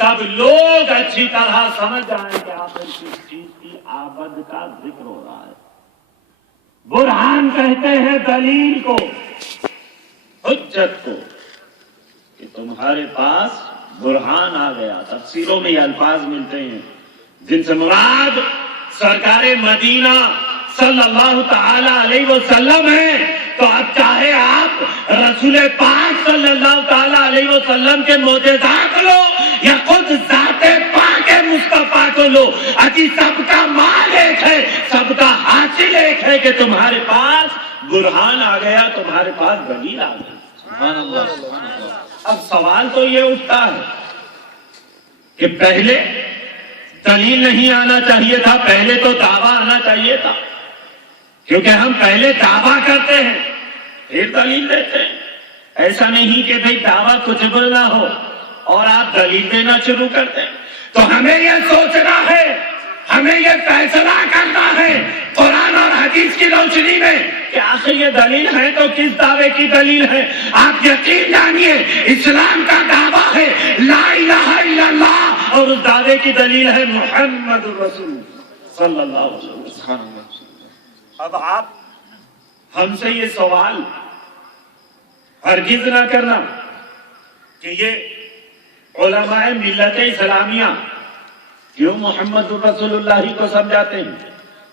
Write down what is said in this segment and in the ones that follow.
سب لوگ اچھی طرح سمجھ جائیں کہ آخر کس چیز کی آبد کا ذکر ہو رہا ہے. برہان کہتے ہیں دلیل کو، حجت کو، کہ تمہارے پاس برہان آ گیا. تفسیروں میں یہ الفاظ ملتے ہیں جن سے مراد سرکار مدینہ صلی اللہ تعالی علیہ وسلم ہے. تو اب چاہے آپ رسول پاک صلی اللہ تعالی علیہ وسلم کے معجزات لو یا خود ذات پاک مصطفیٰ کو لو، اجی سب کا مال ایک ہے، سب کا حاصل ایک ہے کہ تمہارے پاس برہان آ گیا، تمہارے پاس دلیل آ گئی. سبحان اللہ. اب سوال تو یہ اٹھتا ہے کہ پہلے دلیل نہیں آنا چاہیے تھا، پہلے تو دعویٰ آنا چاہیے تھا، کیونکہ ہم پہلے دعویٰ کرتے ہیں پھر دلیل دیتے ہیں. ایسا نہیں کہ بھئی دعویٰ کچھ بولنا ہو اور آپ دلیل دینا شروع کرتے ہیں. تو ہمیں یہ سوچنا ہے، ہمیں یہ فیصلہ کرنا ہے قرآن اور حدیث کی روشنی میں کہ آخر یہ دلیل ہے تو کس دعوے کی دلیل ہے. آپ یقین جانیے اسلام کا دعویٰ ہے لا الہ الا اللہ، اور اس دعوے کی دلیل ہے محمد رسول صلی اللہ علیہ وسلم. اب آپ ہم سے یہ سوال ہرگز نہ کرنا کہ یہ علماء ملت اسلامیہ کیوں محمد الرسول اللہ کو سمجھاتے ہیں،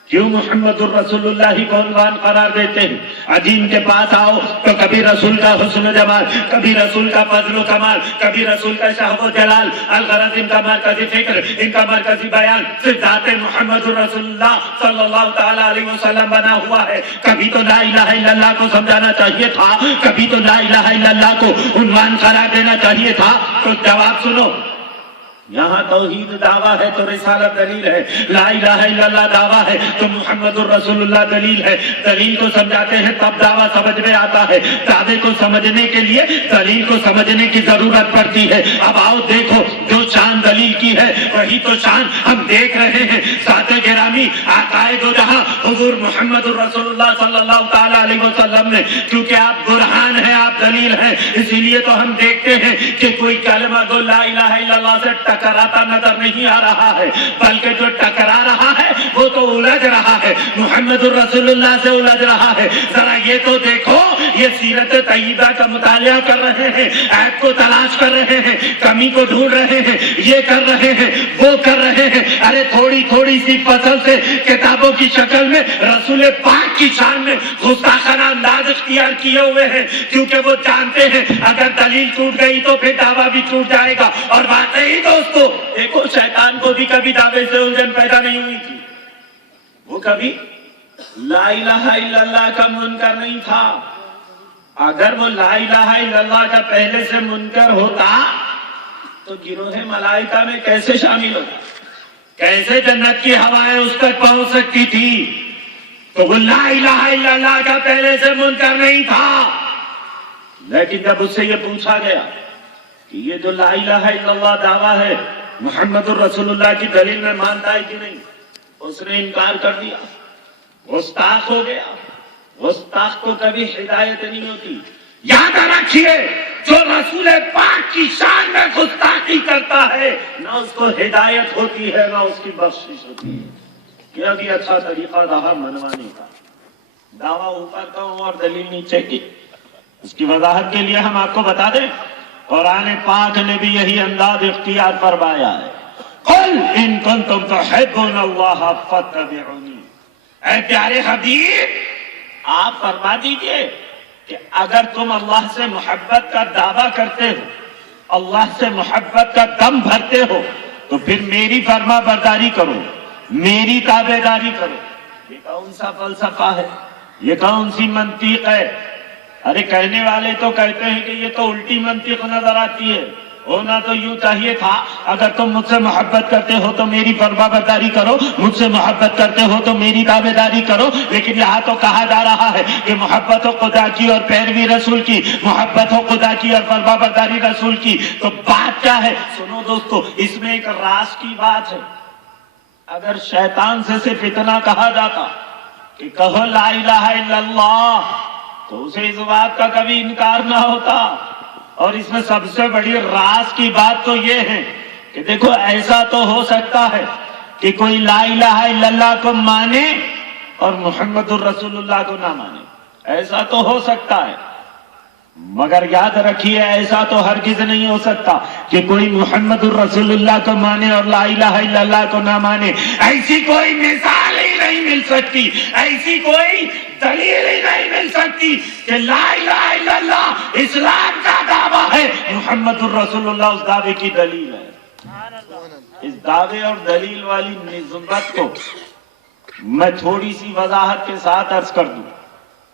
کیوں محمد الرسول اللہ کو عنوان قرار دیتے ہیں. عجین کے پاس آؤ تو کبھی رسول کا حسن و جمال، کبھی رسول کا فضل و کمال، کبھی رسول کا شہب و جلال. الغرض ان کا مرکزی فکر، ان کا مرکزی بیان صرف ذات محمد الرسول اللہ صلی اللہ تعالی علیہ وسلم بنا ہوا ہے. کبھی تو لا الہ الا اللہ کو سمجھانا چاہیے تھا، کبھی تو لا الہ الا اللہ کو عنوان قرار دینا چاہیے تھا. تو جواب سنو، یہاں توحید دعویٰ ہے تو رسالت دلیل ہے، لا الہ الا اللہ دعویٰ ہے تو محمد الرسول اللہ دلیل ہے. دلیل کو سمجھاتے ہیں تب دعویٰ سمجھ میں آتا ہے، دعوے کو سمجھنے کے لیے دلیل کو سمجھنے کی ضرورت پڑتی ہے. اب آؤ دیکھو، جو شان دلیل کی ہے وہی تو شان ہم دیکھ رہے ہیں. ذات گرامی عقائد و جہاں حضور محمد الرسول اللہ صلی اللہ تعالی علیہ وسلم نے، کیونکہ آپ برہان ہیں، آپ دلیل ہیں، اسی لیے تو ہم دیکھتے ہیں کہ کوئی کلمہ گو لا الہ الا اللہ سے ٹکراتا نظر نہیں آ رہا ہے، بلکہ جو ٹکرا رہا ہے وہ تو الجھ رہا ہے، محمد الرسول اللہ سے الجھ رہا ہے. ذرا یہ تو دیکھو، یہ سیرت طیبہ کا مطالعہ کر رہے ہیں، عیب کو تلاش کر رہے ہیں، کمی کو ڈھونڈ رہے ہیں، یہ کر رہے ہیں، وہ کر رہے ہیں. ارے تھوڑی تھوڑی سی فصل سے کتابوں کی شکل میں رسول پاک کی شان میں گستاخانہ انداز اختیار کیے ہوئے ہیں، کیونکہ وہ جانتے ہیں اگر دلیل ٹوٹ گئی تو پھر دعویٰ بھی ٹوٹ جائے گا. اور واقعی دوستو دیکھو، شیطان کو بھی کبھی دعوے سے الجھن پیدا نہیں ہوئی تھی. وہ کبھی لا الہ الا اللہ کا منکر نہیں تھا. اگر وہ لا الہ الا اللہ کا پہلے سے منکر ہوتا تو گروہ ملائکہ میں کیسے شامل ہوتا، کیسے جنت کی ہوائیں اس تک پہنچ سکتی تھی. تو وہ لا الہ الا اللہ کا پہلے سے منکر نہیں تھا. لیکن جب اس سے یہ پوچھا گیا کہ یہ جو لا الہ الا اللہ دعویٰ ہے محمد الرسول اللہ کی دلیل میں مانتا ہے کہ نہیں، اس نے انکار کر دیا، گستاخ ہو گیا. گستاخ کو کبھی ہدایت نہیں ہوتی. یاد رکھیے، جو رسول پاک کی شان میں گستاخی کرتا ہے نہ اس کو ہدایت ہوتی ہے نہ اس کی بخشش ہوتی ہے. یہ بھی اچھا طریقہ رہا منوانے کا، دعویٰ اوپر کا اور دلیل نیچے کی. اس کی وضاحت کے لیے ہم آپ کو بتا دیں، قرآن پاک نے بھی یہی انداز اختیار فرمایا ہے. قل ان کنتم تحبون اللہ فاتبعونی. اے پیارے حبیب، آپ فرما دیجئے کہ اگر تم اللہ سے محبت کا دعویٰ کرتے ہو، اللہ سے محبت کا دم بھرتے ہو، تو پھر میری فرما برداری کرو، میری تابع داری کرو. یہ کون سا فلسفہ ہے، یہ کون سی منطق ہے؟ ارے کہنے والے تو کہتے ہیں کہ یہ تو الٹی منطق نظر آتی ہے. ہونا تو یوں چاہیے تھا، اگر تم مجھ سے محبت کرتے ہو تو میری فرما برداری کرو، مجھ سے محبت کرتے ہو تو میری تابع داری کرو. لیکن یہاں تو کہا جا رہا ہے کہ محبت ہو خدا کی اور پیروی رسول کی، محبت ہو خدا کی اور فرما برداری رسول کی. تو بات کیا ہے؟ سنو دوستو، اس میں ایک راز کی بات ہے. اگر شیطان سے صرف اتنا کہا جاتا کہ کہو لا الہ الا اللہ، تو اسے اس بات کا کبھی انکار نہ ہوتا. اور اس میں سب سے بڑی راز کی بات تو یہ ہے کہ دیکھو ایسا تو ہو سکتا ہے کہ کوئی لا الہ الا اللہ کو مانے اور محمد الرسول اللہ کو نہ مانے، ایسا تو ہو سکتا ہے، مگر یاد رکھیے ایسا تو ہرگز نہیں ہو سکتا کہ کوئی محمد الرسول اللہ کو مانے اور لا الہ الا اللہ کو نہ مانے. ایسی کوئی مثال ہی نہیں مل سکتی، ایسی کوئی دلیل ہی نہیں مل سکتی کہ لا الہ الا اللہ اسلام کا دعویٰ ہے، محمد الرسول اللہ اس دعوے کی دلیل ہے. اس دعوے اور دلیل والی نسبت کو میں تھوڑی سی وضاحت کے ساتھ عرض کر دوں.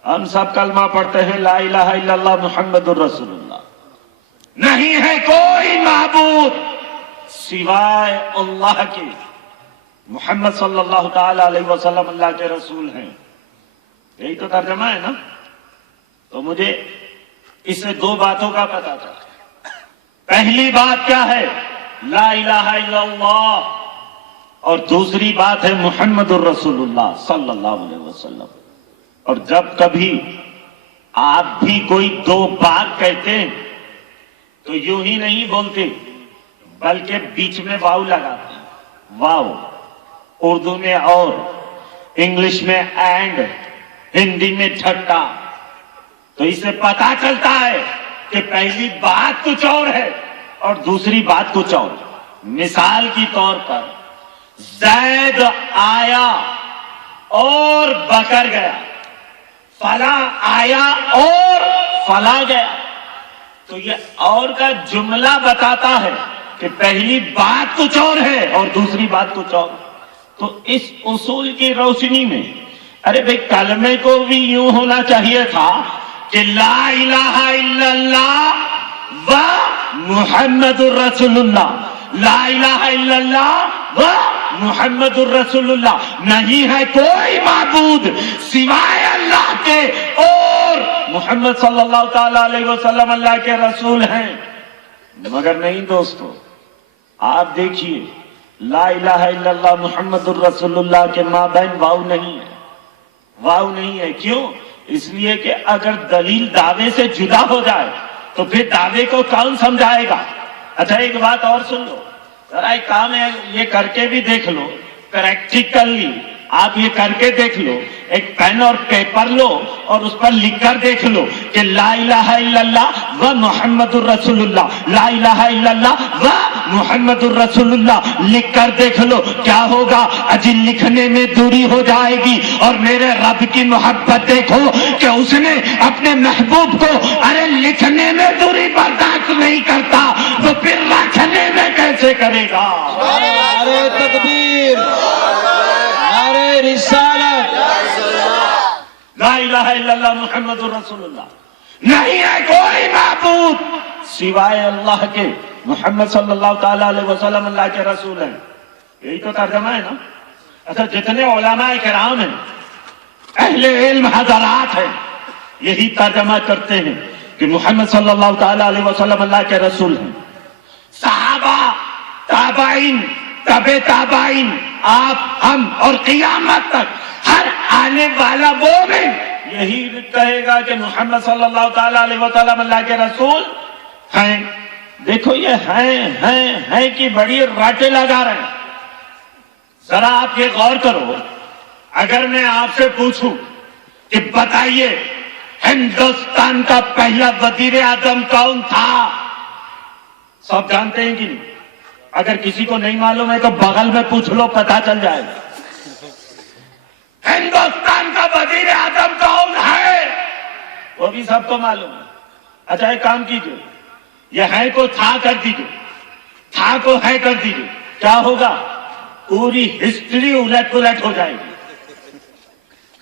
ہم سب کلمہ پڑھتے ہیں لا الہ الا اللہ محمد الرسول اللہ، نہیں ہے کوئی معبود سوائے اللہ کے، محمد صلی اللہ تعالی علیہ وسلم اللہ کے رسول ہیں. یہی تو ترجمہ ہے نا. تو مجھے اس سے دو باتوں کا پتہ چلا. پہلی بات کیا ہے؟ لا الہ الا اللہ، اور دوسری بات ہے محمد الرسول اللہ صلی اللہ علیہ وسلم. اور جب کبھی آپ بھی کوئی دو بات کہتے ہیں تو یوں ہی نہیں بولتے بلکہ بیچ میں واو لگاتے ہیں. واو اردو میں اور، انگلش میں اینڈ، ہندی میں ٹھٹا. تو اس سے پتا چلتا ہے کہ پہلی بات کچھ اور ہے اور دوسری بات کچھ اور. مثال کی طور پر زید آیا اور بکر گیا، فلاں آیا اور فلاں گیا. تو یہ اور کا جملہ بتاتا ہے کہ پہلی بات کچھ اور ہے اور دوسری بات کچھ اور. تو اس اصول کی روشنی میں ارے بھئی کلمے کو بھی یوں ہونا چاہیے تھا کہ لا الہ الا اللہ و محمد الرسول اللہ، لا الہ الا اللہ و محمد الرسول اللہ. نہیں ہے کوئی معبود سوائے اللہ کے اور محمد صلی اللہ تعالی علیہ وسلم اللہ کے رسول ہیں. مگر نہیں دوستو، آپ دیکھیے لا الہ الا اللہ محمد الرسول اللہ کے مابین واو نہیں ہے. واو نہیں ہے کیوں؟ اس لیے کہ اگر دلیل دعوے سے جدا ہو جائے تو پھر دعوے کو کون سمجھائے گا. اچھا ایک بات اور سن لو ذرا، ایک کام ہے یہ کر کے بھی دیکھ لو، پریکٹیکلی آپ یہ کر کے دیکھ لو. ایک پین اور پیپر لو اور اس پر لکھ کر دیکھ لو کہ لا الہ الا اللہ و محمد الرسول اللہ، لا الہ الا اللہ و محمد الرسول اللہ لکھ کر دیکھ لو کیا ہوگا. اجی لکھنے میں دوری ہو جائے گی اور میرے رب کی محبت دیکھو کہ اس نے اپنے محبوب کو ارے لکھنے میں دوری برداشت نہیں کرتا تو پھر رکھنے میں کیسے کرے گا. نعرہ تکبیر، نعرہ رسالت، لا الہ الا اللہ محمد الرسول اللہ. نہیں ہے کوئی معبود سوائے اللہ کے، محمد صلی اللہ تعالی علیہ وسلم اللہ کے رسول ہیں. یہی تو ترجمہ ہے نا. اچھا جتنے علماء کرام ہیں، اہل علم حضرات ہیں، یہی ترجمہ کرتے ہیں کہ محمد صلی اللہ تعالی علیہ وسلم اللہ کے رسول ہیں. صحابہ، تابعین، تبع تابعین، آپ، ہم اور قیامت تک ہر آنے والا مومن یہی کہے گا کہ محمد صلی اللہ تعالی علیہ وسلم اللہ کے رسول ہیں. دیکھو یہ ہیں کہ بڑی راٹیں لگا رہے ہیں. ذرا آپ یہ غور کرو، اگر میں آپ سے پوچھوں کہ بتائیے ہندوستان کا پہلا وزیر اعظم کون تھا، سب جانتے ہیں کہ نہیں؟ اگر کسی کو نہیں معلوم ہے تو بغل میں پوچھ لو، پتہ چل جائے گا. ہندوستان کا وزیر اعظم کون ہے وہ بھی سب کو معلوم ہے. اچھا ایک کام کیجیے، یہ ہے کو تھا کر دیجیے، تھا کو ہے کر دیجیے، کیا ہوگا؟ پوری ہسٹری الٹ پلٹ ہو جائے گی.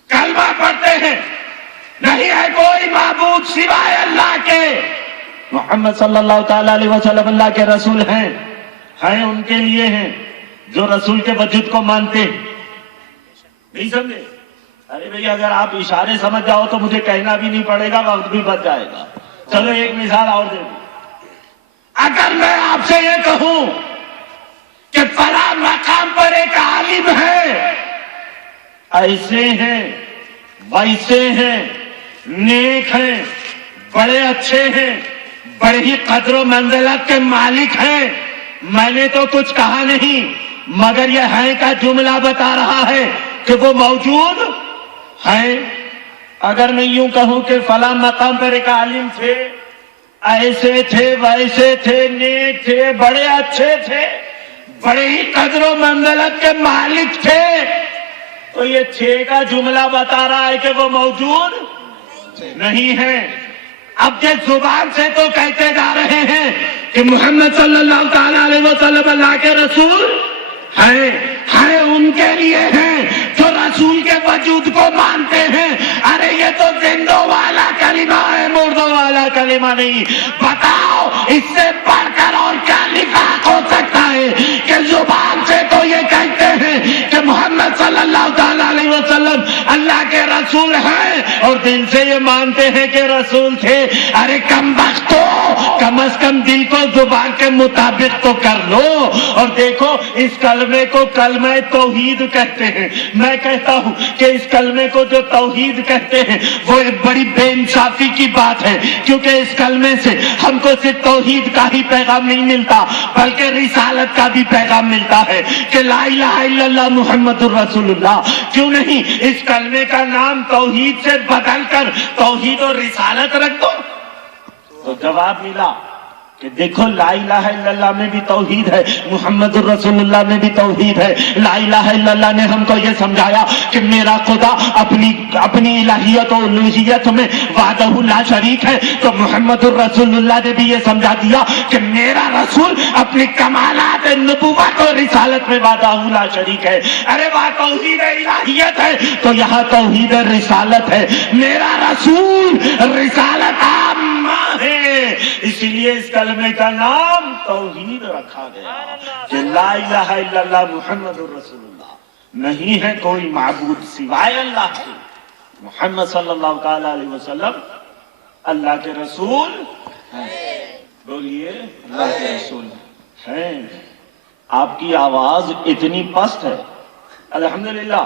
کلمہ پڑھتے ہیں نہیں ہے کوئی معبود سوائے اللہ کے، محمد صلی اللہ تعالی علیہ وسلم اللہ کے رسول ہیں ان کے لیے ہیں جو رسول کے وجود کو مانتے ہیں. نہیں سمجھے؟ ارے بھئی اگر آپ اشارے سمجھ جاؤ تو مجھے کہنا بھی نہیں پڑے گا، وقت بھی بچ جائے گا. چلو ایک مثال اور دے دوں. اگر میں آپ سے یہ کہوں کہ فلاں مقام پر ایک عالم ہے، ایسے ہیں ویسے ہیں، نیک ہیں، بڑے اچھے ہیں، بڑے ہی قدر و منزلت کے مالک ہیں، میں نے تو کچھ کہا نہیں، مگر یہ ہے کا جملہ بتا رہا ہے کہ وہ موجود ہیں۔ اگر میں یوں کہوں کہ فلاں مقام پر ایک عالم تھے، ایسے تھے ویسے تھے، نیک تھے، بڑے اچھے تھے، بڑے ہی قدر و منزلت کے مالک تھے، تو یہ تھے کا جملہ بتا رہا ہے کہ وہ موجود نہیں ہے۔ اب یہ زبان سے تو کہتے جا رہے ہیں کہ محمد صلی اللہ تعالی علیہ وسلم اللہ کے رسول ہیں ان کے لیے ہیں جو رسول کے وجود کو مانتے ہیں۔ ارے یہ تو زندوں والا کلمہ ہے، مردوں والا کلمہ نہیں۔ بتاؤ اس سے بڑھ کر اور کیا نفاق ہو سکتا ہے کہ زبان سے تو یہ کہتے ہیں کہ محمد صلی اللہ تعالی علیہ وسلم اللہ کے رسول ہیں اور دل سے یہ مانتے ہیں کہ رسول تھے۔ ارے کم بختو، کم از کم دل کو زبان کے مطابق تو کر لو۔ اور دیکھو اس کلمے کو کلمہ توحید کہتے ہیں۔ میں کہتا ہوں کہ اس کلمے کو جو توحید کہتے ہیں وہ ایک بڑی بے انصافی کی بات ہے، کیونکہ اس کلمے سے ہم کو صرف توحید کا ہی پیغام نہیں ملتا بلکہ رسالت کا بھی پیغام ملتا ہے کہ لا الہ الا اللہ محمد الرسول اللہ۔ کیوں نہیں اس کلمے کا نام توحید سے بدل کر توحید اور رسالت رکھ دو؟ تو جواب ملا کہ دیکھو لا الہ الا اللہ میں بھی توحید ہے، محمد الرسول اللہ میں بھی توحید ہے۔ لا الہ الا اللہ نے ہم کو یہ سمجھایا کہ میرا خدا اپنی الہیت و الوہیت میں وحدہ لا شریک ہے، تو محمد الرسول اللہ نے بھی یہ سمجھا دیا کہ میرا رسول اپنی کمالات نبوت و رسالت میں وحدہ لا شریک ہے۔ ارے وہاں توحید الہیت ہے تو یہاں توحید رسالت ہے۔ میرا رسول رسالت عامہ ہے، اسی لیے اس کلمے کا نام توحید رکھا گیا کہ لا الہ الا اللہ محمد الرسول اللہ، نہیں ہے کوئی معبود سوائے اللہ کے، محمد صلی اللہ تعالی علیہ وسلم اللہ کے رسول ہیں۔ بولیے اللہ کے رسول ہیں۔ آپ کی آواز اتنی پست ہے، الحمدللہ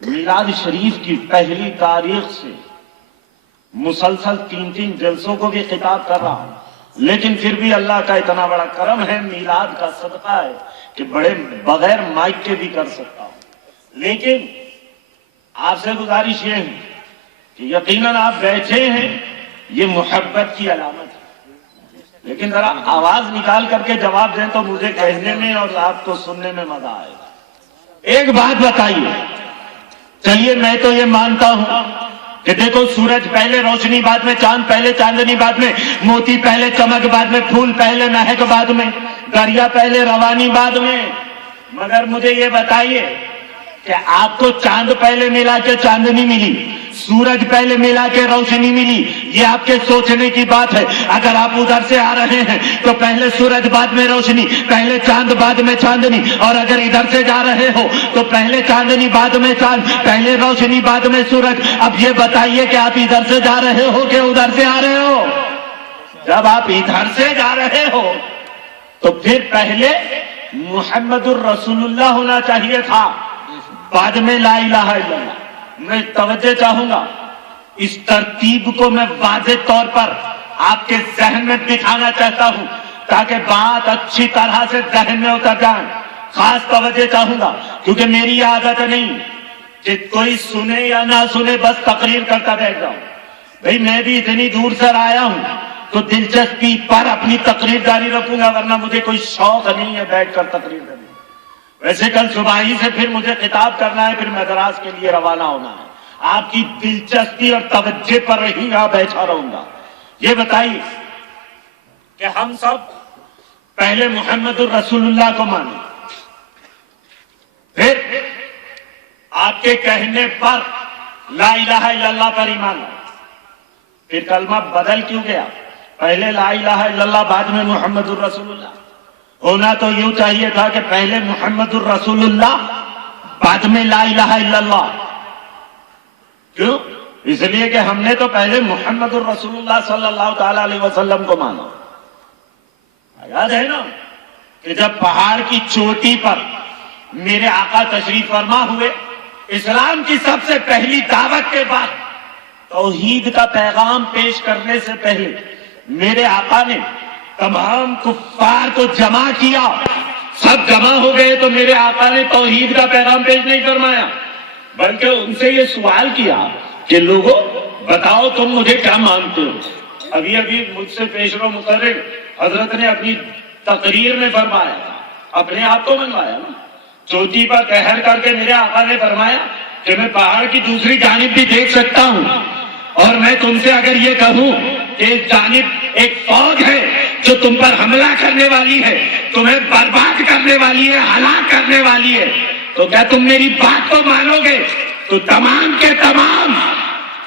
میلاد شریف کی پہلی تاریخ سے مسلسل 3 جلسوں کو بھی خطاب کر رہا ہوں، لیکن پھر بھی اللہ کا اتنا بڑا کرم ہے، میلاد کا صدقہ ہے کہ بڑے بغیر مائک کے بھی کر سکتا ہوں۔ لیکن آپ سے گزارش یہ ہے کہ یقیناً آپ بیٹھے ہیں، یہ محبت کی علامت ہے، لیکن ذرا آواز نکال کر کے جواب دیں تو مجھے کہنے میں اور آپ کو سننے میں مزہ آئے گا۔ ایک بات بتائیے، چلیے میں تو یہ مانتا ہوں کہ دیکھو سورج پہلے روشنی بعد میں چاند پہلے چاندنی بعد میں موتی پہلے چمک بعد میں پھول پہلے مہک بعد میں دریا پہلے روانی بعد میں، مگر مجھے یہ بتائیے کہ آپ کو چاند پہلے ملا کے چاندنی ملی، سورج پہلے ملا کے روشنی ملی، یہ آپ کے سوچنے کی بات ہے۔ اگر آپ ادھر سے آ رہے ہیں تو پہلے سورج بعد میں روشنی، پہلے چاند بعد میں چاندنی، اور اگر ادھر سے جا رہے ہو تو پہلے چاندنی بعد میں چاند، پہلے روشنی بعد میں سورج۔ اب یہ بتائیے کہ آپ ادھر سے جا رہے ہو کہ ادھر سے آ رہے ہو؟ جب آپ ادھر سے جا رہے ہو تو پھر پہلے محمد الرسول اللہ ہونا چاہیے تھا، بعد میں لا الہ الا اللہ۔ میں توجہ چاہوں گا، اس ترتیب کو میں واضح طور پر آپ کے ذہن میں بٹھانا چاہتا ہوں تاکہ بات اچھی طرح سے ذہن میں اتر جائے۔ خاص توجہ چاہوں گا کیونکہ میری عادت نہیں کہ کوئی سنے یا نہ سنے بس تقریر کرتا بیٹھ جاؤں۔ بھئی میں بھی اتنی دور سے آیا ہوں تو دلچسپی پر اپنی تقریر جاری رکھوں گا، ورنہ مجھے کوئی شوق نہیں ہے بیٹھ کر تقریر کرنے۔ ویسے کل صبح ہی سے پھر مجھے خطاب کرنا ہے، پھر مدراس کے لیے روانہ ہونا ہے۔ آپ کی دلچسپی اور توجہ پر ہی یہاں بیٹھا رہوں گا۔ یہ بتائیے کہ ہم سب پہلے محمد الرسول اللہ کو مانیں، پھر آپ کے کہنے پر لا الہ الا اللہ پر ایمان لاؤ، پھر کلمہ بدل کیوں گیا؟ پہلے لا الہ الا اللہ بعد میں محمد الرسول اللہ۔ ہونا تو یوں چاہیے تھا کہ پہلے محمد الرسول اللہ بعد میں لا الہ الا اللہ۔ کیوں؟ اس لیے کہ ہم نے تو پہلے محمد الرسول اللہ صلی اللہ تعالی علیہ وسلم کو مانا۔ یاد ہے نا کہ جب پہاڑ کی چوٹی پر میرے آقا تشریف فرما ہوئے، اسلام کی سب سے پہلی دعوت کے بعد توحید کا پیغام پیش کرنے سے پہلے میرے آقا نے تمام کفار کو جمع کیا، سب جمع ہو گئے تو میرے آقا نے توحید کا پیغام پیش نہیں فرمایا، بلکہ ان سے یہ سوال کیا کہ لوگوں بتاؤ تم مجھے کیا مانتے ہو۔ ابھی مجھ سے پیشرو مقرر حضرت نے اپنی تقریر میں فرمایا، اپنے آپ کو منوایا نا، چوٹی پر قہر کر کے میرے آقا نے فرمایا کہ میں پہاڑ کی دوسری جانب بھی دیکھ سکتا ہوں، اور میں تم سے اگر یہ کہوں کہ اس جانب ایک فوج ہے جو تم پر حملہ کرنے والی ہے، تمہیں برباد کرنے والی ہے، ہلاک کرنے والی ہے، تو کیا تم میری بات کو مانو گے؟ تو تمام کے تمام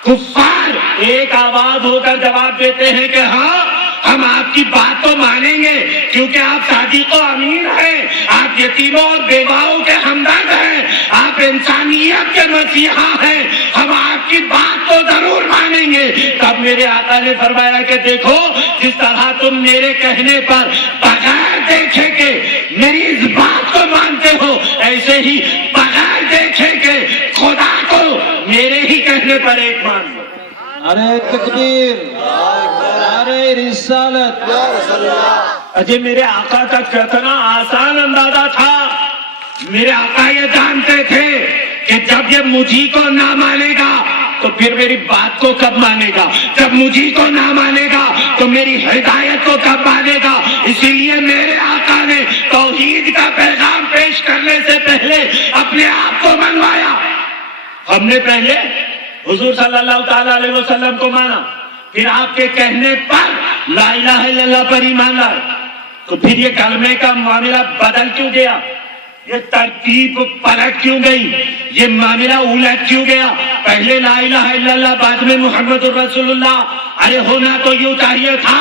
کفار ایک آواز ہو کر جواب دیتے ہیں کہ ہاں ہم آپ کی بات تو مانیں گے، کیونکہ آپ صادق و امین ہیں، آپ یتیموں اور بیواؤں کے ہمدرد ہیں، آپ انسانیت کے مسیحا ہیں، ہم آپ کی بات تو ضرور مانیں گے۔ تب میرے آقا نے فرمایا کہ دیکھو جس طرح تم میرے کہنے پر بغیر دیکھے کہ میری اس بات کو مانتے ہو، ایسے ہی بغیر دیکھے کہ خدا کو میرے ہی کہنے پر ایک مان لو۔ نعرہ تکبیر، نعرہ رسالت۔ اجے میرے آقا کا کتنا آسان اندازہ تھا، میرے آقا یہ جانتے تھے کہ جب یہ مجھی کو نہ مانے گا تو پھر میری بات کو کب مانے گا، جب مجھی کو نہ مانے گا تو میری ہدایت کو کب مانے گا۔ اسی لیے میرے آقا نے توحید کا پیغام پیش کرنے سے پہلے اپنے آپ کو منوایا۔ ہم نے پہلے حضور صلی اللہ تعالی علیہ وسلم کو مانا، پھر آپ کے کہنے پر لا الہ الا اللہ پر ایمان لائے، تو پھر یہ کلمے کا معاملہ بدل کیوں گیا، یہ ترتیب پلٹ کیوں گئی، یہ معاملہ الٹ کیوں گیا؟ پہلے لا الہ الا اللہ بعد میں محمد الرسول اللہ۔ ارے ہونا تو یوں چاہیے تھا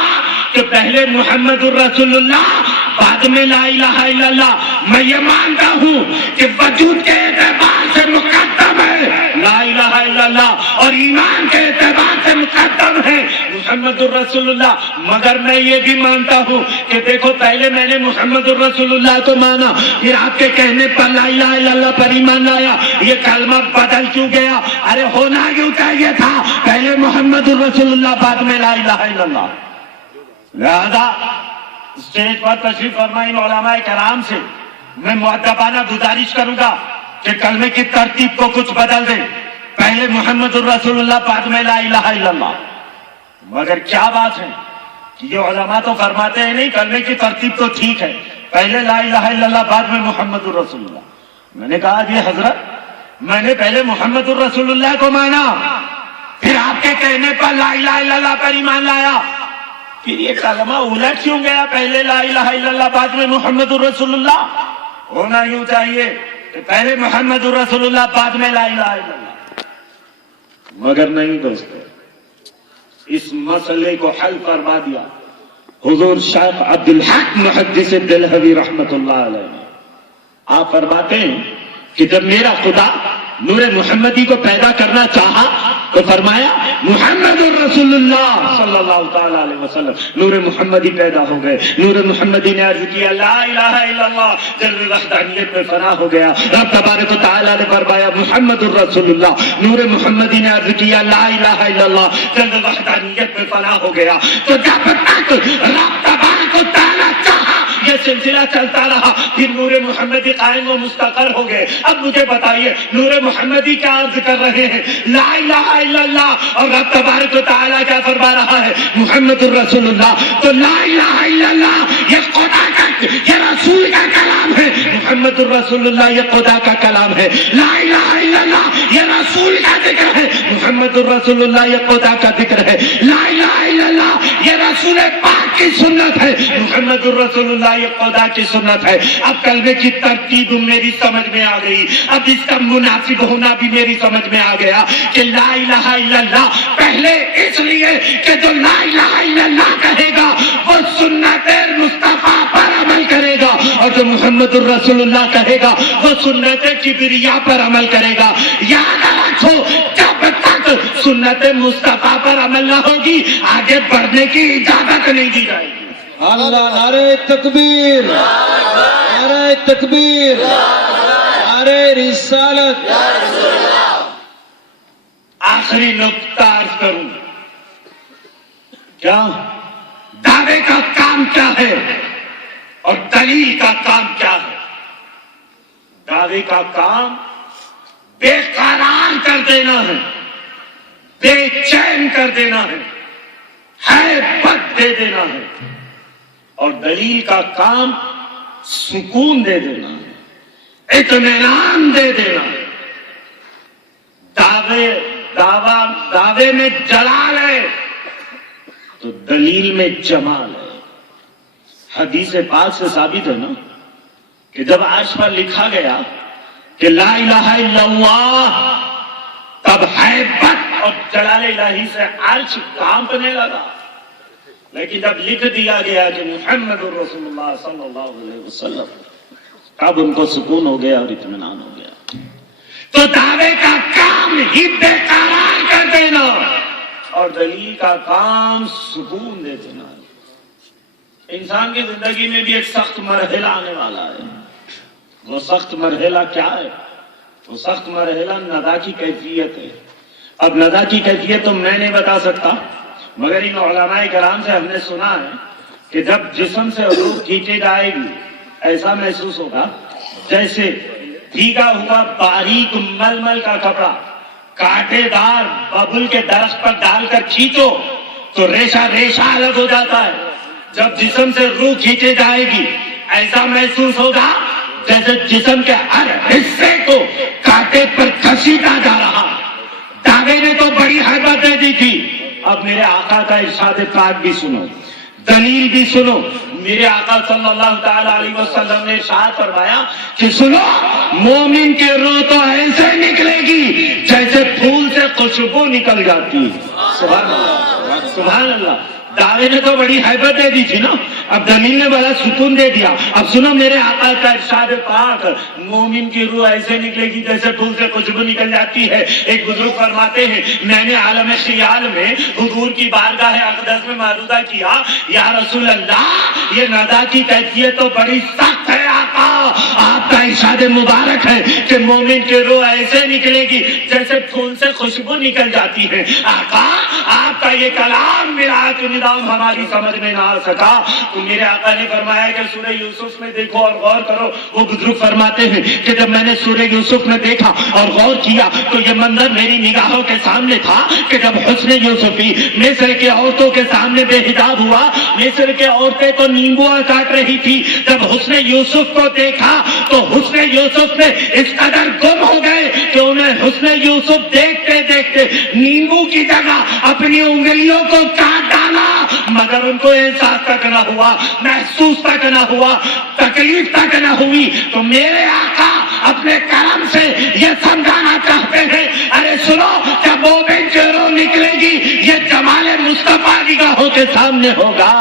کہ پہلے محمد الرسول اللہ بعد میں لا الہ الا اللہ۔ میں یہ مانتا ہوں کہ وجود کے اعتبار سے مقدم ہے لا الہ الا اللہ، اور ایمان کے اعتبار سے مقدم ہے محمد الرسول اللہ، مگر میں یہ بھی مانتا ہوں کہ دیکھو پہلے میں نے محمد الرسول اللہ کو مانا، پھر آپ کے کہنے پر لا الہ الا اللہ پر ایمان لایا، یہ کلمہ بدل کیوں گیا؟ ارے ہونا کیوں چاہیے تھا پہلے محمد الرسول اللہ بعد میں لا الہ الا اللہ۔ لہذا اسٹیج پر تشریف فرمائے ان علماء کرام سے میں مؤدبانہ گزارش کروں گا کہ کلمے کی ترتیب کو کچھ بدل دیں، پہلے محمد الرسول اللہ بعد میں لا الہ الا اللہ۔ مگر کیا بات ہے کہ یہ علماء تو فرماتے ہیں نہیں، کلمے کی ترتیب تو ٹھیک ہے، پہلے لا الہ الا اللہ بعد میں محمد الرسول اللہ۔ میں نے کہا جی حضرت میں نے پہلے محمد الرسول اللہ کو مانا، پھر آپ کے کہنے پر لا الہ الا اللہ پر ایمان لایا، پھر یہ کلمہ الٹ کیوں گیا، پہلے لا الہ الا اللہ بعد میں محمد الرسول اللہ؟ ہونا یوں چاہیے کہ پہلے محمد الرسول اللہ بعد میں لا الہ الا اللہ، مگر نہیں دوستو، اس مسئلے کو حل فرما دیا حضور شیخ عبدالحق محدث دلہوی رحمت اللہ علیہ نے۔ آپ فرماتے ہیں کہ جب میرا خدا نور محمدی کو پیدا کرنا چاہا تو فرمایا محمد الرسول اللہ صلی اللہ تعالی علیہ وسلم، نور محمدی پیدا ہو گئے۔ نور محمدی نے عرض کیا لا الہ الا اللہ، جلوہ وحدانیت میں فنا ہو گیا۔ رب تبارک و تعالی نے فرمایا محمد الرسول اللہ، نور محمدی نے عرض کیا لا الہ الا اللہ، جلوہ وحدانیت میں فنا ہو گیا۔ تو جب تک رب تبارک و تعالی چاہا یہ سلسلہ چلتا رہا، پھر نور محمدی قائم و مستقر ہو گئے۔ اب مجھے بتائیے نور محمدی کیا عرض کر رہے ہیں؟ لا الہ الا اللہ، اور رب تبارک و تعالیٰ کیا فرما رہا ہے؟ محمد الرسول اللہ۔ تو لا الہ الا اللہ یہ خدا کا، یہ رسول کا کلام ہے، محمد الرسول اللہ یہ خدا کا کلام ہے۔ لا الہ الا اللہ یہ رسول کا ذکر ہے، محمد الرسول اللہ یہ خدا کا ذکر ہے۔ لا الہ الا اللہ یہ رسول پاک کی سنت ہے، محمد الرسول اللہ یہ خدا کی سنت ہے۔ اب کلمے کی ترتیب میری سمجھ میں آ گئی، اب اس کا مناسب ہونا بھی میری سمجھ میں آ گیا کہ لا الہ الا اللہ پہلے اس لیے کہ جو لا الہ الا اللہ کہے گا وہ سنت مصطفیٰ پر عمل کرے گا، اور جو محمد الرسول اللہ کہے گا وہ سنت کبریا پر عمل کرے گا۔ یاد رکھو جب تک سنت مصطفیٰ پر عمل نہ ہوگی آگے بڑھنے کی اجازت نہیں دی جائے گی۔ اللہ، نعرہ تکبیر، نعرہ تکبیر، نعرہ رسالت۔ آخری نقطہ عرض کروں، کیا دعویٰ دعوے کا کام کیا ہے اور دلیل کا کام کیا ہے؟ دعوے کا کام بے قرار کر دینا ہے، بے چین کر دینا ہے، ہیبت دے دینا ہے، اور دلیل کا کام سکون دے دینا ہے، اطمینان دے دینا ہے۔ دعوے میں جلال ہے تو دلیل میں جمال ہے۔ حدیث پاک سے ثابت ہے نا کہ جب عرش پر لکھا گیا کہ لا الہ الا اللہ، تب ہیبت اور جلال الہی سے عرش کانپنے لگا، لیکن جب لکھ دیا گیا کہ محمد رسول اللہ صلی اللہ علیہ وسلم، تب ان کو سکون ہو گیا اور اطمینان ہو گیا۔ تو دعوے کا کام ہی بے قرار کر دینا اور دلیل کا کام سکون دے دینا۔ انسان کی زندگی میں بھی ایک سخت مرحلہ آنے والا ہے۔ وہ سخت مرحلہ کیا ہے؟ وہ سخت مرحلہ ندا کی کیفیت ہے۔ اب ندا کی کیفیت تو میں نہیں بتا سکتا، مگر ان علماء کرام سے ہم نے سنا ہے کہ جب جسم سے روح کھینچی جائے گی، ایسا محسوس ہوگا جیسے بھیگا ہوا باریک ململ کا کپڑا کانٹے دار ببول کے درخت پر ڈال کر کھینچو تو ریشہ ریشہ الگ ہو جاتا ہے۔ جب جسم سے روح کھینچی جائے گی، ایسا محسوس ہوگا جیسے جسم کے ہر حصے کو کانٹے پر کھسیٹا جا رہا۔ دعوے نے تو بڑی ہیبت دے دی تھی، اب میرے آقا کا ارشاد پاک بھی سنو، دلیل بھی سنو۔ میرے آقا صلی اللہ تعالی علیہ وسلم نے ارشاد فرمایا کہ سنو، مومن کے روح تو ایسے نکلے گی جیسے پھول سے خوشبو نکل جاتی ہے۔ سبحان اللہ، سبحان اللہ۔ دعوے نے تو بڑی ہیبت دے دی تھی نا، اب دلیل نے بڑا سکون دے دیا۔ اب سنو میرے آقا کا ارشاد پاک، مومن کی روح ایسے نکلے گی جیسے پھول سے خوشبو نکل جاتی ہے۔ ایک بزرگ فرماتے ہیں، میں نے عالم خیال میں حضور کی بارگاہ اقدس میں معروضہ کیا، یا رسول اللہ یہ ندا کی کیفیت تو بڑی سخت ہے آقا، آپ کا ارشاد مبارک ہے کہ مومن کی روح ایسے نکلے گی جیسے پھول سے خوشبو نکل جاتی ہے۔ آقا آپ کا یہ کلام میرا نظام ہماری سمجھ میں نہ آ سکا، تو میرے آقا نے فرمایا کہ سورہ یوسف میں دیکھو اور غور کرو۔ وہ بزرگ فرماتے ہیں کہ جب میں نے سورہ یوسف میں دیکھا اور غور کیا تو یہ منظر میری نگاہوں کے سامنے تھا کہ جب حسن یوسفی مصر کے عورتوں کے سامنے بے حجاب ہوا، مصر کے عورتیں تو نیمبوا کاٹ رہی تھی، جب حسن یوسف کو دیکھا تو حسن یوسف میں اس قدر گم ہو گئے کہ انہیں حسن یوسف دیکھتے دیکھتے نیمبو کی جگہ اپنی انگلیوں کو کاٹ ڈالا، مگر ان کو احساس تک نہ ہوا، محسوس تک نہ ہوا، تکلیف تک نہ ہوئی۔ تو میرے آقا اپنے کرم سے یہ سمجھانا چاہتے ہیں، ارے سنو، جب مومن کی روح نکلے گی یہ جمال مصطفیٰ نگاہوں کے سامنے ہوگا۔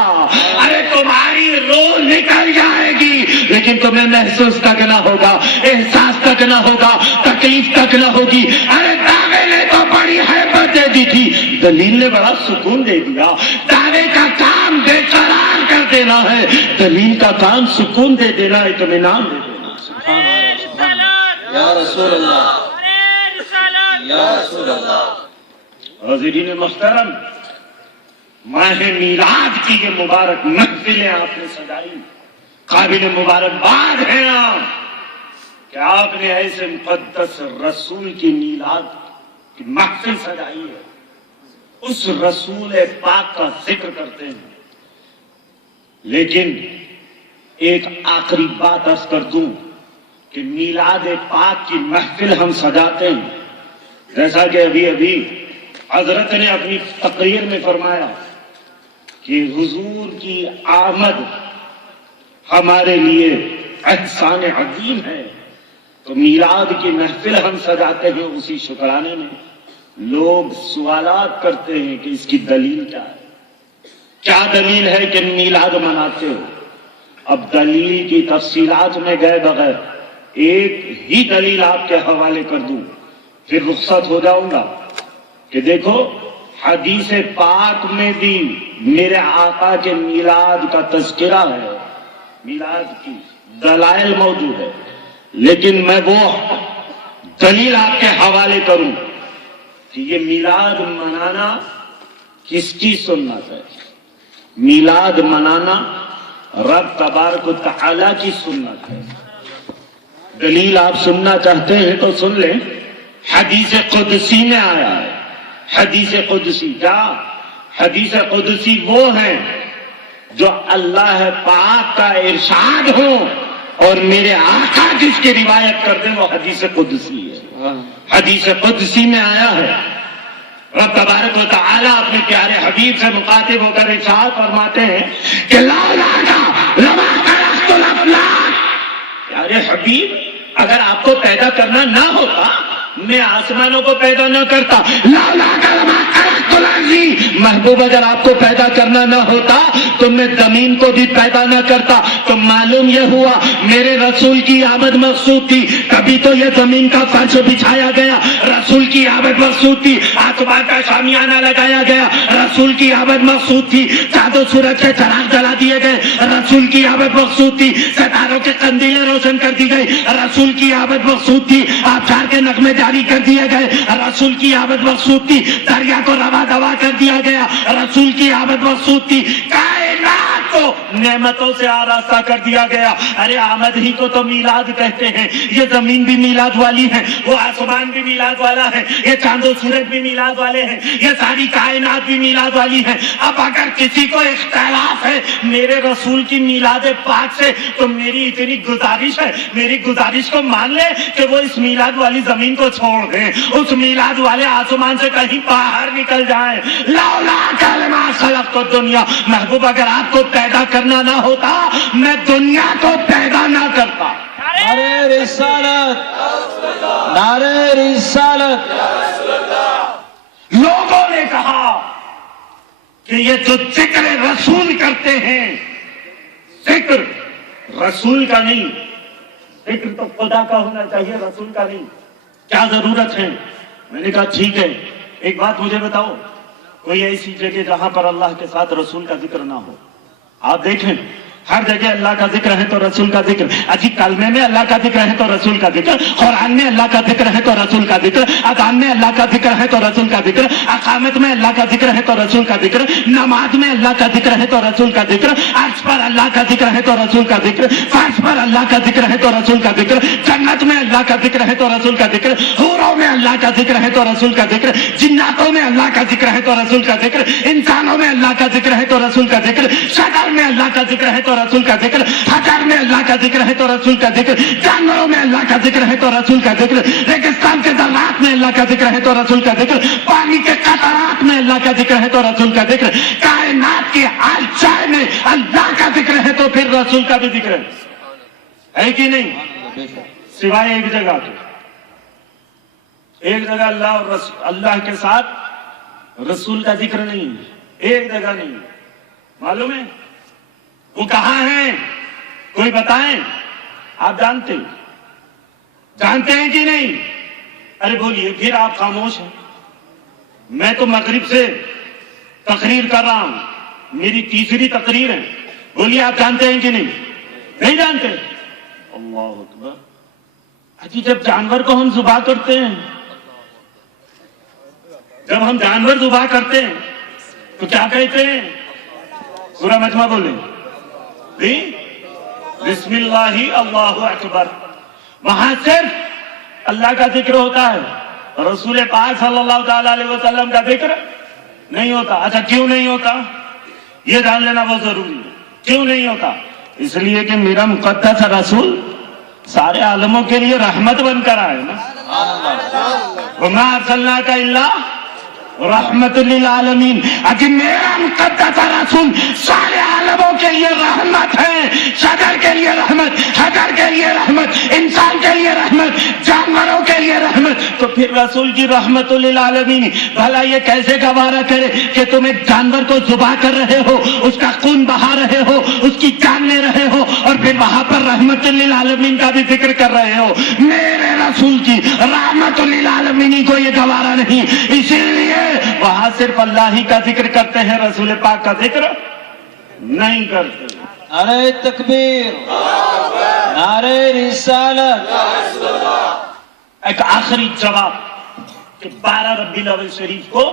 ارے تمہاری روح نکل جائے گی لیکن تمہیں محسوس تک نہ ہوگا، احساس تک نہ ہوگا، تکلیف تک نہ ہوگی۔ ارے دعوے نے تو بڑی ہیبت دے دی تھی، دلیل نے بڑا سکون دے دیا۔ دعوے کا کام بے قرار کر دینا ہے، دلیل کا کام سکون دے دینا، اطمینان دے دینا۔ یا رسول اللہ، یا رسول اللہ۔ حاضرین محترم، ماہ میلاد کی یہ مبارک محفلیں آپ نے سجائی، قابل مبارکباد ہیں آپ کہ آپ نے ایسے مقدس رسول کی میلاد کی محفل سجائی ہے، اس رسول پاک کا ذکر کرتے ہیں۔ لیکن ایک آخری بات عرض کر دوں کہ میلاد پاک کی محفل ہم سجاتے ہیں، جیسا کہ ابھی حضرت نے اپنی تقریر میں فرمایا کہ حضور کی آمد ہمارے لیے احسان عظیم ہے، تو میلاد کی محفل ہم سجاتے ہیں اسی شکرانے میں۔ لوگ سوالات کرتے ہیں کہ اس کی دلیل کیا ہے، کیا دلیل ہے کہ میلاد مناتے ہو؟ اب دلیل کی تفصیلات میں گئے بغیر ایک ہی دلیل آپ کے حوالے کر دوں، پھر رخصت ہو جاؤں گا کہ دیکھو حدیث پاک میں بھی میرے آقا کے میلاد کا تذکرہ ہے، میلاد کی دلائل موجود ہے، لیکن میں وہ دلیل آپ کے حوالے کروں کہ یہ میلاد منانا کس کی سنت ہے، میلاد منانا رب تبارک و تعالی کی سنت ہے. دلیل آپ سننا چاہتے ہیں تو سن لیں. حدیث قدسی میں آیا ہے. حدیث قدسی کیا؟ حدیث قدسی وہ ہے جو اللہ پاک کا ارشاد ہو اور میرے آقا جس کی روایت کر دیں وہ حدیث قدسی ہے. حدیث قدسی میں آیا ہے رب تبارک و تعالی اپنے پیارے حبیب سے مخاطب ہو کر ارشاد فرماتے ہیں کہ پیارے حبیب اگر آپ کو پیدا کرنا نہ ہوتا میں آسمانوں کو پیدا نہ کرتا. محبوب اگر آپ کو پیدا کرنا نہ ہوتا تو میں زمین کو بھی پیدا نہ کرتا. تو معلوم یہ ہوا میرے رسول کی آمد مقصود تھی. کبھی تو یہ زمین کا فرش بچھایا گیا، رسول کی آمد مقصود تھی. آسمان کا شامیانہ لگایا گیا، رسول کی آمد مقصود تھی. چاند و سورج کے چراغ جلا دیے گئے، رسول کی آمد مقصود تھی. ستاروں کے قندیلیں روشن کر دی گئی، رسول کی آمد مقصود تھی. آبشار کے نغمے جاری کر دیے گئے، رسول کی آمد مقصود تھی. دریا کو روا دوا کر دیا گیا، رسول کی آمد مقصود تھی. کائنات کو نعمتوں سے آراستہ کر دیا گیا. ارے آمد ہی کو تو میلاد کہتے ہیں. یہ زمین بھی میلاد والی ہے، وہ آسمان بھی میلاد والا ہے، یہ چاند و سورج بھی میلاد والے ہیں، یہ ساری کائنات بھی میلاد والی ہے. اب اگر کسی کو اختلاف ہے میرے رسول کی میلاد پاک سے تو میری اتنی گزارش ہے، میری گزارش کو مان لے کہ وہ اس میلاد والی زمین کو چھوڑ دیں، اس میلاد والے آسمان سے کہیں باہر نکل جائیں. لولا کلمہ خلقت الدنیا. محبوب اگر آپ کو پیدا کرنا نہ ہوتا میں دنیا کو پیدا نہ کرتا. نعرہ رسالت، نعرہ رسالت. لوگوں نے کہا کہ یہ جو ذکر رسول کرتے ہیں ذکر رسول کا نہیں، ذکر تو خدا کا ہونا چاہیے، رسول کا نہیں. کیا ضرورت ہے؟ میں نے کہا ٹھیک ہے، ایک بات مجھے بتاؤ، کوئی ایسی جگہ جہاں پر اللہ کے ساتھ رسول کا ذکر نہ ہو. آپ دیکھیں ہر جگہ اللہ کا ذکر ہے تو رسول کا ذکر. اجی کلمے میں اللہ کا ذکر ہے تو رسول کا ذکر، قرآن میں اللہ کا ذکر ہے تو رسول کا ذکر، اذان میں اللہ کا ذکر ہے تو رسول کا ذکر، اقامت میں اللہ کا ذکر ہے تو رسول کا ذکر، نماز میں اللہ کا ذکر ہے تو رسول کا ذکر، عرش پر اللہ کا ذکر ہے تو رسول کا ذکر، فرش پر اللہ کا ذکر ہے تو رسول کا ذکر، جنت میں اللہ کا ذکر ہے تو رسول کا ذکر، حوروں میں اللہ کا ذکر ہے تو رسول کا ذکر، جناتوں میں اللہ کا ذکر ہے تو رسول کا ذکر، انسانوں میں اللہ کا ذکر ہے تو رسول کا ذکر، شجر میں اللہ کا ذکر ہے تو رسول کا ذکر، حجر میں اللہ کا ذکر ہے تو رسول کا ذکر، جانوروں میں اللہ کا ذکر ہے تو رسول کا ذکر، ریگستان کے ذرات میں اللہ کا ذکر ہے تو رسول کا ذکر، پانی کے قطرات میں اللہ کا ذکر ہے تو رسول کا ذکر، کائنات کی ہر شے میں اللہ کا ذکر ہے تو پھر رسول کا بھی ذکر ہے کہ نہیں؟ سوائے ایک جگہ کے. ایک جگہ اللہ اور اللہ کے ساتھ رسول کا ذکر نہیں ہے، ایک جگہ نہیں. معلوم ہے وہ کہاں ہیں؟ کوئی بتائیں؟ آپ جانتے ہیں کہ نہیں؟ ارے بولیے، پھر آپ خاموش ہیں. میں تو مغرب سے تقریر کر رہا ہوں، میری تیسری تقریر ہے. بولیے آپ جانتے ہیں کہ نہیں؟ نہیں جانتے؟ اللہ اکبر. اچھی جب جانور کو ہم ذبح کرتے ہیں، جب ہم جانور ذبح کرتے ہیں تو کیا کہتے ہیں؟ پورا مجمع بولیں بسم اللہ اللہ اکبر. وہاں صرف اللہ کا ذکر ہوتا ہے، رسول پاک صلی اللہ تعالی علیہ وسلم کا ذکر نہیں ہوتا. اچھا کیوں نہیں ہوتا یہ جان لینا بہت ضروری ہے. کیوں نہیں ہوتا؟ اس لیے کہ میرا مقدس رسول سارے عالموں کے لیے رحمت بن کر آئے نا. وما ارسلناک الا رحمت للعالمین. اجی میرا مقدس رسول سارے عالموں کے لیے رحمت ہے. شجر کے لیے رحمت، حجر کے لیے رحمت، انسان کے لیے رحمت، جانوروں کے لیے رحمت. تو پھر رسول کی رحمت للعالمین. بھلا یہ کیسے گوارا کرے کہ تم ایک جانور کو ذبح کر رہے ہو، اس کا خون بہا رہے ہو، اس کی جان لے رہے ہو، اور پھر وہاں پر رحمت للعالمین کا بھی ذکر کر رہے ہو. میرے رسول کی رحمت للعالمین کو یہ گوارا نہیں، اسی لیے وہاں صرف اللہ ہی کا ذکر کرتے ہیں، رسول پاک کا ذکر نہیں کرتے. نعرہ تکبیر، نعرہ رسالت. ایک آخری جواب کہ 12 ربیع الاول شریف کو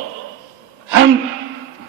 ہم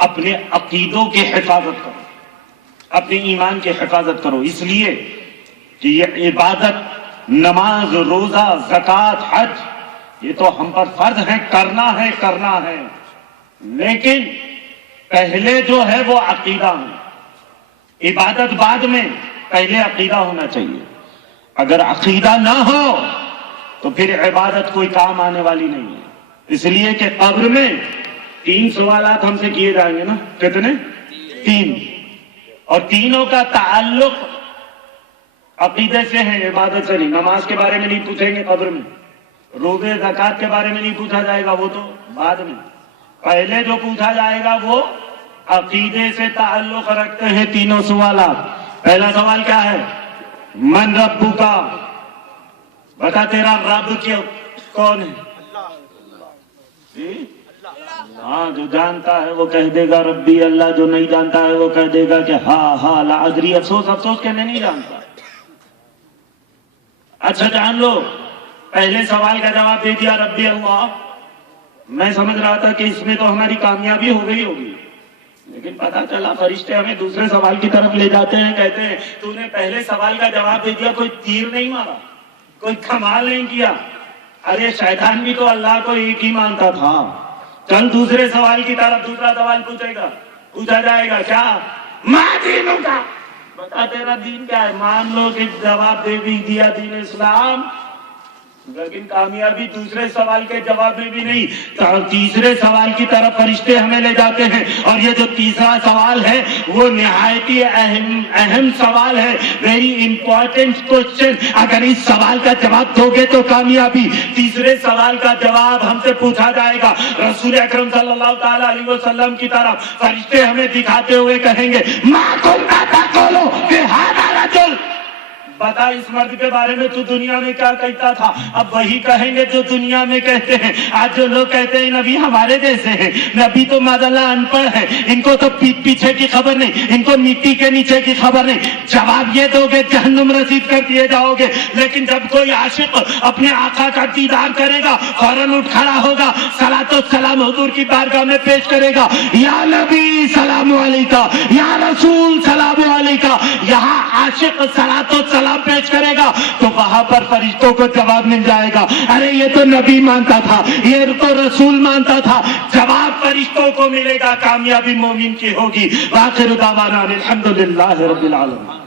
اپنے عقیدوں کی حفاظت کرو، اپنے ایمان کی حفاظت کرو، اس لیے کہ یہ عبادت، نماز، روزہ، زکوٰۃ، حج، یہ تو ہم پر فرض ہے، کرنا ہے، لیکن پہلے جو ہے وہ عقیدہ ہے، عبادت بعد میں، پہلے عقیدہ ہونا چاہیے۔ اگر عقیدہ نہ ہو تو پھر عبادت کوئی کام آنے والی نہیں ہے، اس لیے کہ قبر میں 3 سوالات ہم سے کیے جائیں گے نا، کتنے؟ 3، اور تینوں کا تعلق عقیدے سے ہے، عبادت سے نہیں۔ نماز کے بارے میں نہیں پوچھیں گے قبر میں، روزے زکوٰۃ کے بارے میں نہیں پوچھا جائے گا، وہ تو بعد میں۔ پہلے جو پوچھا جائے گا وہ عقیدے سے تعلق رکھتے ہیں تینوں سوالات۔ پہلا سوال کیا ہے؟ من ربک، بتا تیرا رب کون ہے؟ ہاں، جو جانتا ہے وہ کہہ دے گا ربی اللہ، جو نہیں جانتا ہے وہ کہہ دے گا کہ ہاں لا ادری، افسوس کہ میں نہیں جانتا۔ اچھا جان لو، پہلے سوال کا جواب دے دیا ربی اللہ، میں سمجھ رہا تھا کہ اس میں تو ہماری کامیابی ہو گئی ہوگی، لیکن پتا چلا فرشتے ہمیں دوسرے سوال کی طرف لے جاتے ہیں، کہتے ہیں تو نے پہلے سوال کا جواب دے دیا، کوئی تیر نہیں مارا، کوئی کمال نہیں کیا، ارے شیطان بھی تو اللہ کو ایک ہی مانتا تھا، چل دوسرے سوال کی طرف۔ دوسرا سوال پوچھا جائے گا کیا؟ ما دینوں کا، بتا تیرا دین کیا ہے؟ مان لو کہ جواب دے بھی دیا دین اسلام، لیکن کامیابی دوسرے سوال کے جواب میں بھی نہیں، تیسرے سوال کی طرف فرشتے ہمیں لے جاتے ہیں، اور یہ جو تیسرا سوال ہے وہ نہایت ہی اہم سوال ہے، ویری امپورٹنٹ کوشچن۔ اگر اس سوال کا جواب دو گے تو کامیابی۔ تیسرے سوال کا جواب ہم سے پوچھا جائے گا، رسول اکرم صلی اللہ تعالی علیہ وسلم کی طرف فرشتے ہمیں دکھاتے ہوئے کہیں گے ما کنت تقول فی ھذا الرجل، بتا اس مرد کے بارے میں تو دنیا میں کیا کہتا تھا؟ اب وہی کہیں گے جو دنیا میں کہتے ہیں۔ آج جو لوگ کہتے ہیں نبی ہمارے جیسے ہیں، نبی تو معذاللہ ان پڑھ ہے، ان کو تو پیٹ پیچھے کی خبر نہیں، ان کو مٹی کے نیچے کی خبر نہیں، جواب یہ دو گے جہنم رسید کر دیے جاؤ گے۔ لیکن جب کوئی عاشق اپنے آقا کا دیدار کرے گا، فوراً اٹھ کھڑا ہوگا، صلاۃ و سلام حضور کی بارگاہ میں پیش کرے گا، یا نبی سلام علیکہ، یا رسول سلام علیکہ۔ یہاں عاشق صلاۃ و سلام پیش کرے گا تو وہاں پر فرشتوں کو جواب مل جائے گا، ارے یہ تو نبی مانتا تھا، یہ تو رسول مانتا تھا، جواب فرشتوں کو ملے گا، کامیابی مومن کی ہوگی۔ وآخر دعوانا الحمدللہ رب العالمین۔